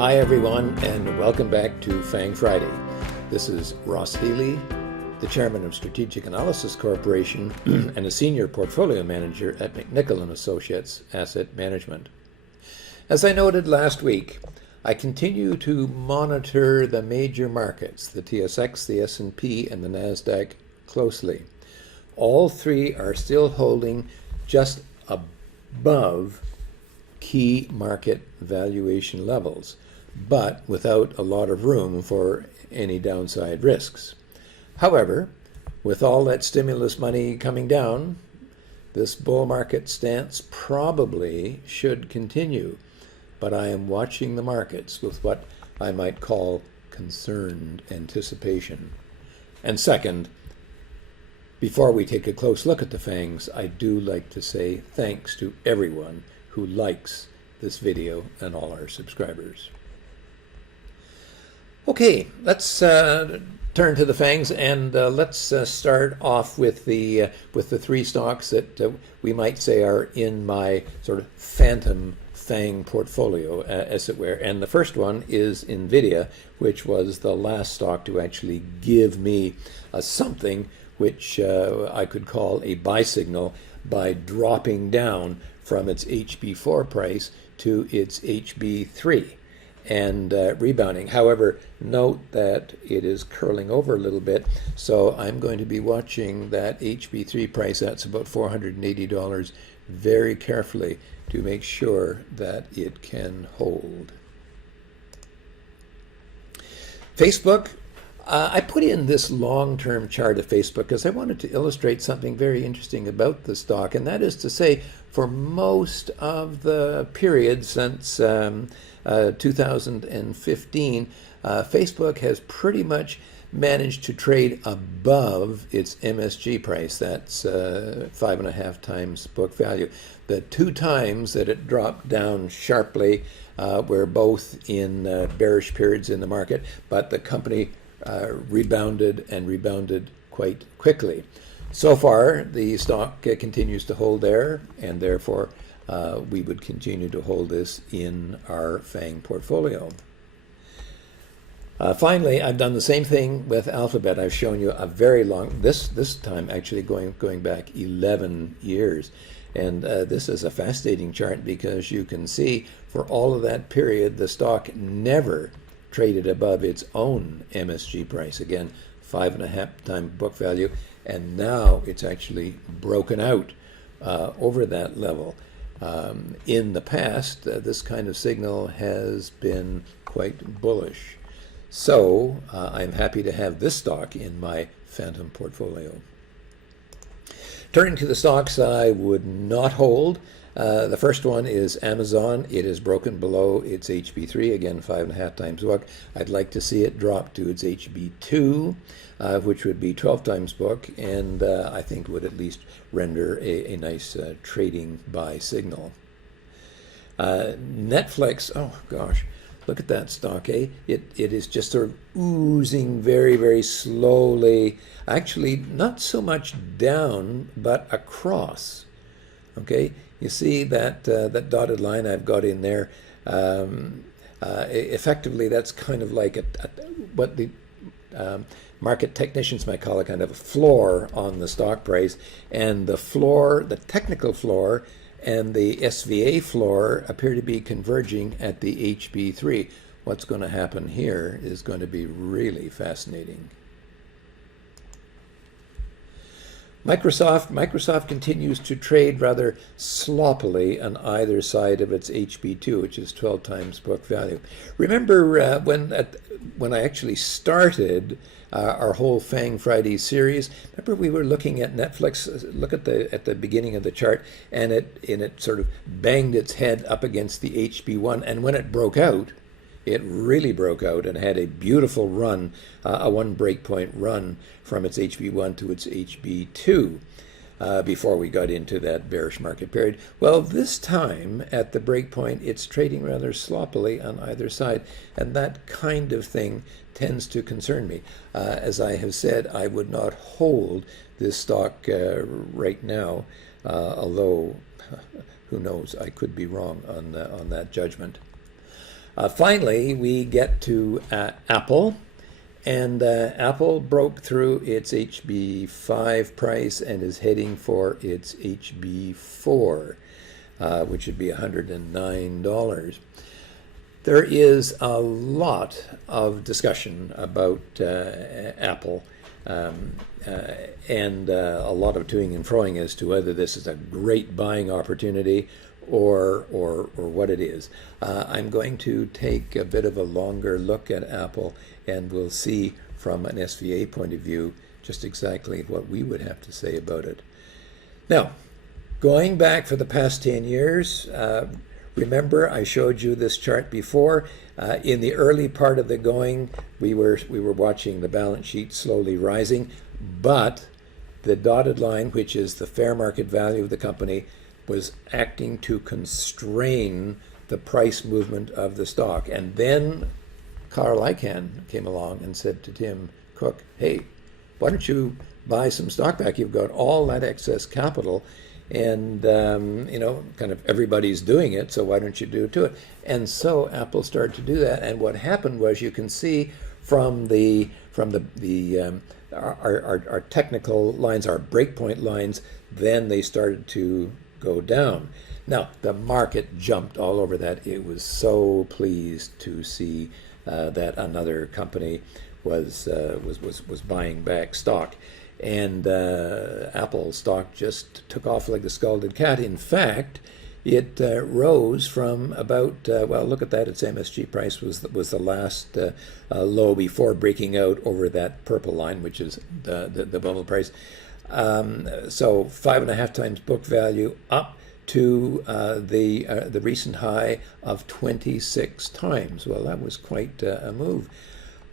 Hi everyone, and welcome back to FANG Friday. This is Ross Healy, the chairman of Strategic Analysis Corporation and a senior portfolio manager at McNichol & Associates Asset Management. As I noted last week, I continue to monitor the major markets, the TSX, the S&P, and the NASDAQ closely. All three are still holding just above key market valuation levels, but without a lot of room for any downside risks. However, with all that stimulus money coming down, this bull market stance probably should continue, but I am watching the markets with what I might call concerned anticipation. And second, before we take a close look at the FANGs, I do like to say thanks to everyone who likes this video and all our subscribers. Okay, let's turn to the FANGs, and let's start off with the three stocks that we might say are in my sort of phantom FANG portfolio, as it were. And the first one is Nvidia, which was the last stock to actually give me something which I could call a buy signal by dropping down from its HB4 price to its HB3 and rebounding. However, note that it is curling over a little bit, so I'm going to be watching that HB3 price, that's about $480, very carefully to make sure that it can hold. Facebook, I put in this long-term chart of Facebook because I wanted to illustrate something very interesting about the stock, and that is to say, for most of the period since 2015, Facebook has pretty much managed to trade above its MSG price. That's 5.5 times book value. The two times that it dropped down sharply were both in bearish periods in the market, but the company rebounded and rebounded quite quickly. So far, the stock continues to hold there, and therefore we would continue to hold this in our FANG portfolio. Finally, I've done the same thing with Alphabet. I've shown you a very long, this time actually going back 11 years. And this is a fascinating chart because you can see for all of that period, the stock never traded above its own MSG price. Again, 5.5 times book value, and now it's actually broken out over that level. In the past, this kind of signal has been quite bullish. So I'm happy to have this stock in my phantom portfolio. Turning to the stocks I would not hold, the first one is Amazon. It has broken below its HB3, again 5.5 times book. I'd like to see it drop to its HB2, which would be 12 times book, and I think would at least render a nice trading buy signal. Netflix, oh gosh, look at that stock, eh? It is just sort of oozing very, very slowly, actually not so much down, but across. Okay, you see that that dotted line I've got in there. Effectively, that's kind of like what the market technicians might call a kind of a floor on the stock price, and the floor, the technical floor, and the SVA floor appear to be converging at the HB3. What's going to happen here is going to be really fascinating. Microsoft continues to trade rather sloppily on either side of its HB2, which is 12 times book value. Remember when I actually started our whole FANG Friday series, remember we were looking at Netflix, look at the beginning of the chart, and it sort of banged its head up against the HB1, and when it broke out, it really broke out and had a beautiful run, a one breakpoint run from its HB1 to its HB2 before we got into that bearish market period. Well, this time at the breakpoint, it's trading rather sloppily on either side, and that kind of thing tends to concern me. As I have said, I would not hold this stock right now, although who knows, I could be wrong on that judgment. Finally, we get to Apple. And Apple broke through its HB5 price and is heading for its HB4, which would be $109. There is a lot of discussion about Apple and a lot of toing and froing as to whether this is a great buying opportunity or what it is. I'm going to take a bit of a longer look at Apple, and we'll see from an SVA point of view just exactly what we would have to say about it. Now, going back for the past 10 years, remember I showed you this chart before. In the early part of the going, we were watching the balance sheet slowly rising, but the dotted line, which is the fair market value of the company, was acting to constrain the price movement of the stock. And then Carl Icahn came along and said to Tim Cook, hey, why don't you buy some stock back? You've got all that excess capital, and kind of everybody's doing it, so why don't you do it to it? And so Apple started to do that, and what happened was, you can see from our technical lines, our breakpoint lines, then they started to go down. Now, the market jumped all over that. It was so pleased to see that another company was buying back stock. And Apple stock just took off like the scalded cat. In fact, it rose from about, look at that, its MSG price was the last low before breaking out over that purple line, which is the bubble price. So 5.5 times book value, up to the recent high of 26 times. Well, that was quite a move.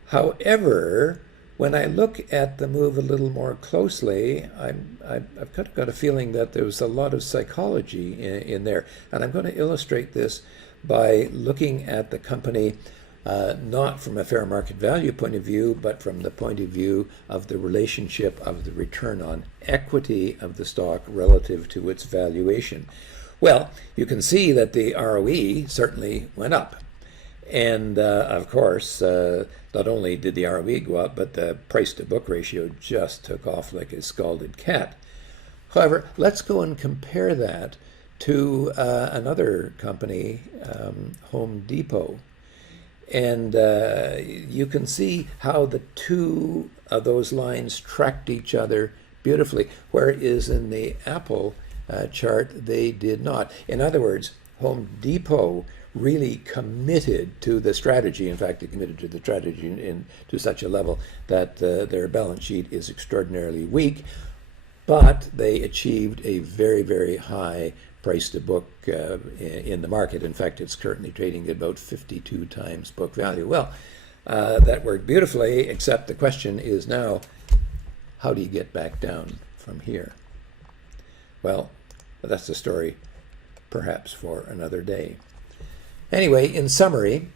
However, when I look at the move a little more closely, I've kind of got a feeling that there was a lot of psychology in there. And I'm going to illustrate this by looking at the company not from a fair market value point of view, but from the point of view of the relationship of the return on equity of the stock relative to its valuation. Well, you can see that the ROE certainly went up. And of course, not only did the ROE go up, but the price to book ratio just took off like a scalded cat. However, let's go and compare that to another company, Home Depot. And you can see how the two of those lines tracked each other beautifully, whereas in the Apple chart, they did not. In other words, Home Depot really committed to the strategy. In fact, they committed to the strategy to such a level that their balance sheet is extraordinarily weak, but they achieved a very, very high price to book in the market. In fact, it's currently trading at about 52 times book value. Well, that worked beautifully, except the question is now, how do you get back down from here? Well, that's a story perhaps for another day. Anyway, in summary,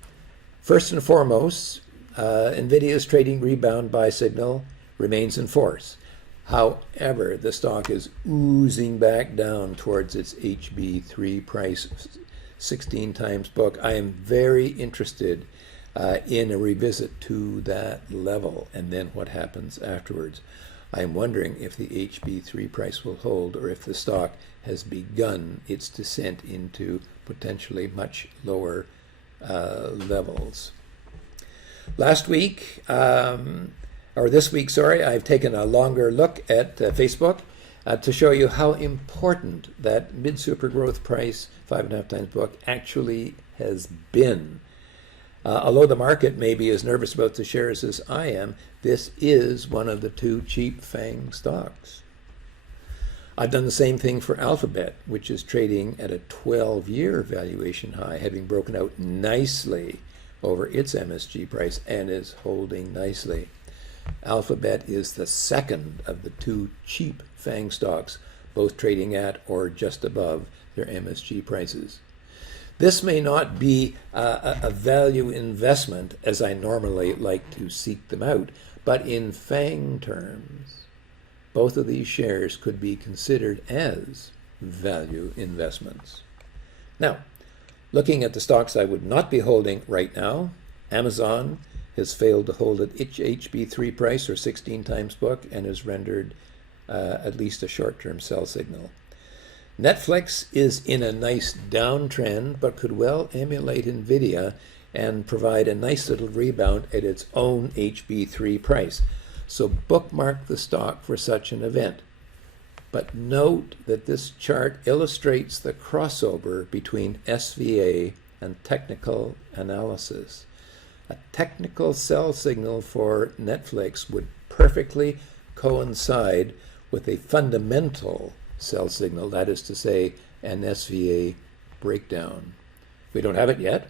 first and foremost, Nvidia's trading rebound buy signal remains in force. However, the stock is oozing back down towards its HB3 price, 16 times book. I am very interested in a revisit to that level, and then what happens afterwards. I am wondering if the HB3 price will hold, or if the stock has begun its descent into potentially much lower levels. This week, I've taken a longer look at Facebook to show you how important that mid-super growth price, 5.5 times book, actually has been. Although the market may be as nervous about the shares as I am, this is one of the two cheap FANG stocks. I've done the same thing for Alphabet, which is trading at a 12-year valuation high, having broken out nicely over its MSG price and is holding nicely. Alphabet is the second of the two cheap FANG stocks, both trading at or just above their MSG prices. This may not be a value investment as I normally like to seek them out, but in FANG terms, both of these shares could be considered as value investments. Now, Looking at the stocks I would not be holding right now, Amazon has failed to hold its HB3 price or 16 times book and has rendered at least a short-term sell signal. Netflix is in a nice downtrend, but could well emulate Nvidia and provide a nice little rebound at its own HB3 price. So bookmark the stock for such an event. But note that this chart illustrates the crossover between SVA and technical analysis. A technical sell signal for Netflix would perfectly coincide with a fundamental sell signal, that is to say, an SVA breakdown. We don't have it yet,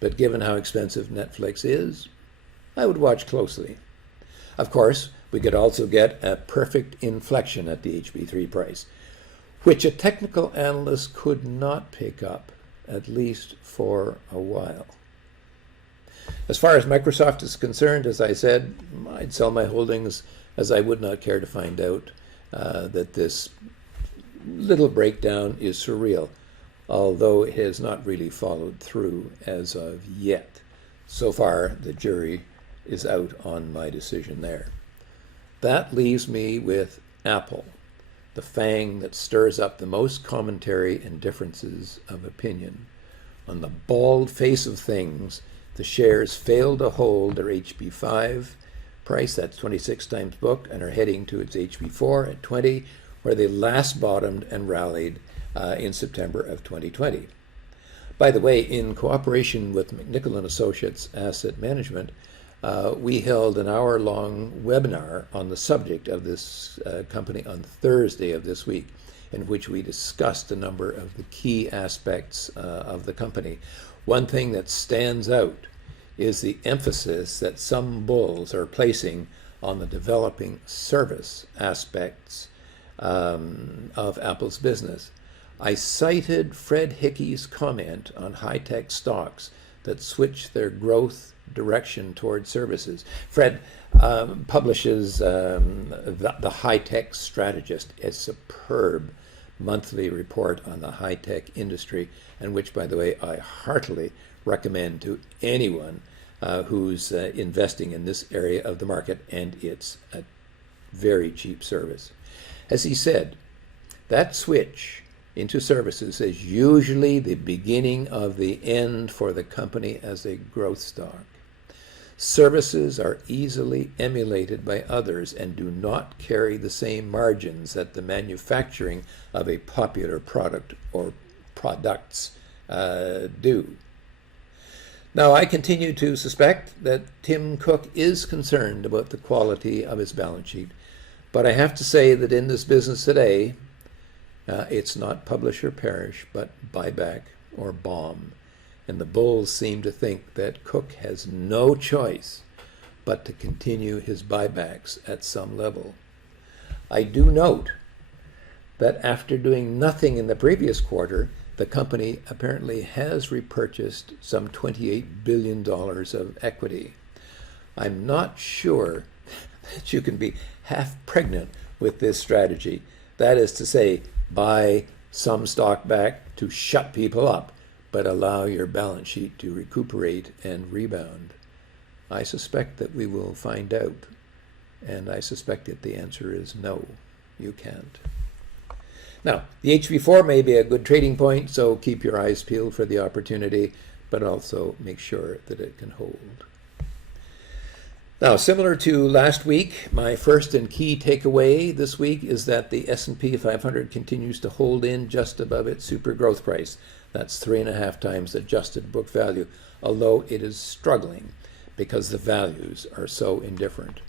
but given how expensive Netflix is, I would watch closely. Of course, we could also get a perfect inflection at the HB3 price, which a technical analyst could not pick up, at least for a while. As far as Microsoft is concerned, as I said, I'd sell my holdings, as I would not care to find out that this little breakdown is surreal, although it has not really followed through as of yet. So far, the jury is out on my decision there. That leaves me with Apple, the FANG that stirs up the most commentary and differences of opinion. On the bald face of things, the shares fail to hold their HB5 price, that's 26 times book, and are heading to its HB4 at 20, where they last bottomed and rallied in September of 2020. By the way, in cooperation with McNichol & Associates Asset Management, we held an hour-long webinar on the subject of this company on Thursday of this week, in which we discussed a number of the key aspects of the company. One thing that stands out is the emphasis that some bulls are placing on the developing service aspects of Apple's business. I cited Fred Hickey's comment on high-tech stocks that switch their growth direction toward services. Fred publishes the High-Tech Strategist, a superb monthly report on the high-tech industry, and which, by the way, I heartily recommend to anyone who's investing in this area of the market, and it's a very cheap service. As he said, that switch into services is usually the beginning of the end for the company as a growth stock. Services are easily emulated by others and do not carry the same margins that the manufacturing of a popular product or products do. Now, I continue to suspect that Tim Cook is concerned about the quality of his balance sheet, but I have to say that in this business today, it's not publish or perish, but buyback or bomb. And the bulls seem to think that Cook has no choice but to continue his buybacks at some level. I do note that after doing nothing in the previous quarter, the company apparently has repurchased some $28 billion of equity. I'm not sure that you can be half pregnant with this strategy. That is to say, buy some stock back to shut people up, but allow your balance sheet to recuperate and rebound. I suspect that we will find out, and I suspect that the answer is no, you can't. Now, the HB4 may be a good trading point, so keep your eyes peeled for the opportunity, but also make sure that it can hold. Now, similar to last week, my first and key takeaway this week is that the S&P 500 continues to hold in just above its super growth price. That's 3.5 times adjusted book value, although it is struggling because the values are so indifferent.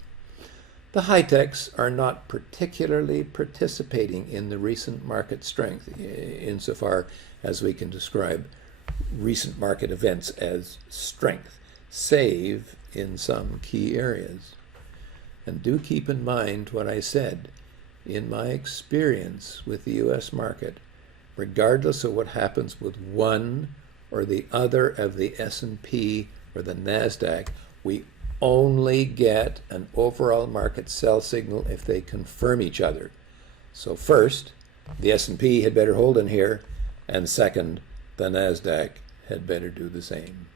The high-techs are not particularly participating in the recent market strength insofar as we can describe recent market events as strength, save in some key areas. And do keep in mind what I said. In my experience with the U.S. market, regardless of what happens with one or the other of the S&P or the NASDAQ, we only get an overall market sell signal if they confirm each other. So first, the S&P had better hold in here, and second, the the NASDAQ had better do the same.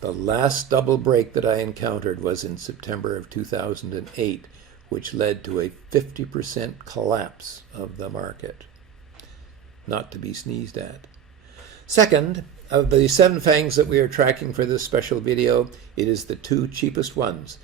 The last double break that I encountered was in September of 2008, which led to a 50% collapse of the market. Not to be sneezed at. Second, of the 7 FANGs that we are tracking for this special video, it is the 2 cheapest ones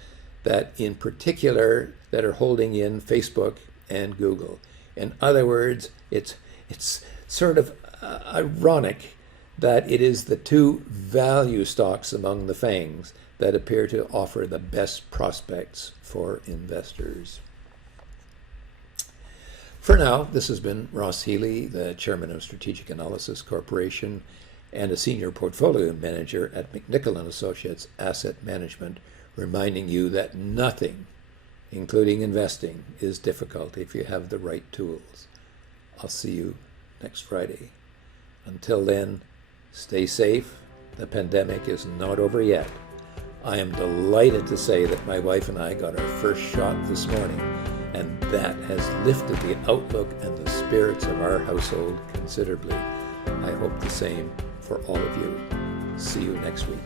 that in particular that are holding in Facebook and Google. In other words, it's sort of ironic that it is the 2 value stocks among the FANGs that appear to offer the best prospects for investors. For now, this has been Ross Healy, the chairman of Strategic Analysis Corporation and a senior portfolio manager at McNichol & Associates Asset Management, reminding you that nothing, including investing, is difficult if you have the right tools. I'll see you next Friday. Until then, stay safe. The pandemic is not over yet. I am delighted to say that my wife and I got our first shot this morning, and that has lifted the outlook and the spirits of our household considerably. I hope the same for all of you. See you next week.